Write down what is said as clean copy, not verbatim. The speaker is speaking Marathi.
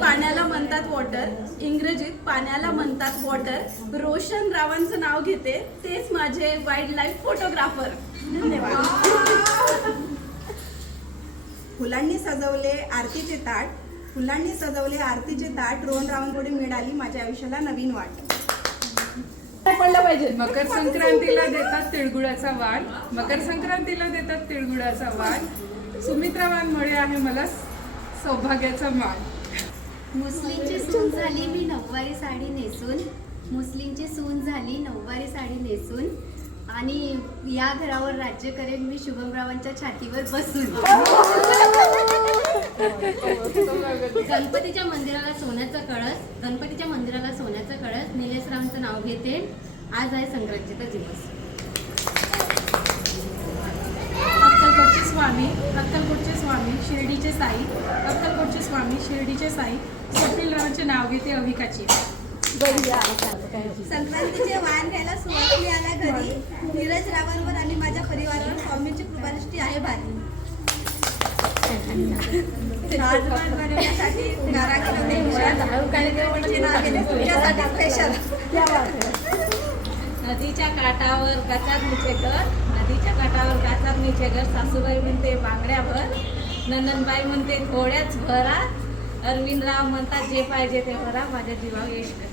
पाण्याला म्हणतात वॉटर, इंग्रजीत पाण्याला म्हणतात वॉटर. रोशन रावांचं नाव घेते, तेच माझे वाईल्ड लाईफ फोटोग्राफर. धन्यवाद. फुलांनी सजवले आरतीचे ताट, फुलांनी सजवले आरतीचे ताट, रोहन रावांकडे मिळाली माझ्या आयुष्याला नवीन वाट. पडलं पाहिजे. मकर संक्रांतीला देतात तिळगुळाचा वाण, मकर संक्रांतीला देतात तिळगुळाचा वाण. सुमित्रा वानमळे आहे मला सौभाग्याचा मान. मुस्लिमची सून झाली मी नऊवारी साडी नेसून, मुस्लिमची सून झाली नऊवारी साडी नेसून, आणि या घरावर राज्य करेन मी शुभमरावांच्या छातीवर बसून. गणपतीच्या मंदिराला सोन्याचा कळस, गणपतीच्या मंदिराला सोन्याचा कळस, निलेशरावांचं नाव घेते, आज आहे संक्रांतीचा दिवस. अक्कलकोटचे स्वामी, अक्कलकोटचे स्वामी शिर्डीचे साई, अक्कलकोटचे स्वामी शिर्डीचे साई, स्वप्नीलरावांचे नाव घेते अविकाची. संक्रांतीचे वाण घ्यायला सुवास आला घरी, नीरज रावांवर आणि माझ्या परिवारावर स्वामींची कृपादृष्टी आहे भारी. राजवाड बनवण्यासाठी कारागीर होते हुशार, तुमच्यासाठी स्पेशल. नदीच्या काठावर काचार मिचेकर, नदीच्या काठावर काचार मिचेकर, सासूबाई म्हणते बांगड्यावर, नंदनबाई म्हणते थोड्याच भरा, अरविंदराव म्हणतात जे पाहिजे ते भरा, माझ्या जीवावर यश करा.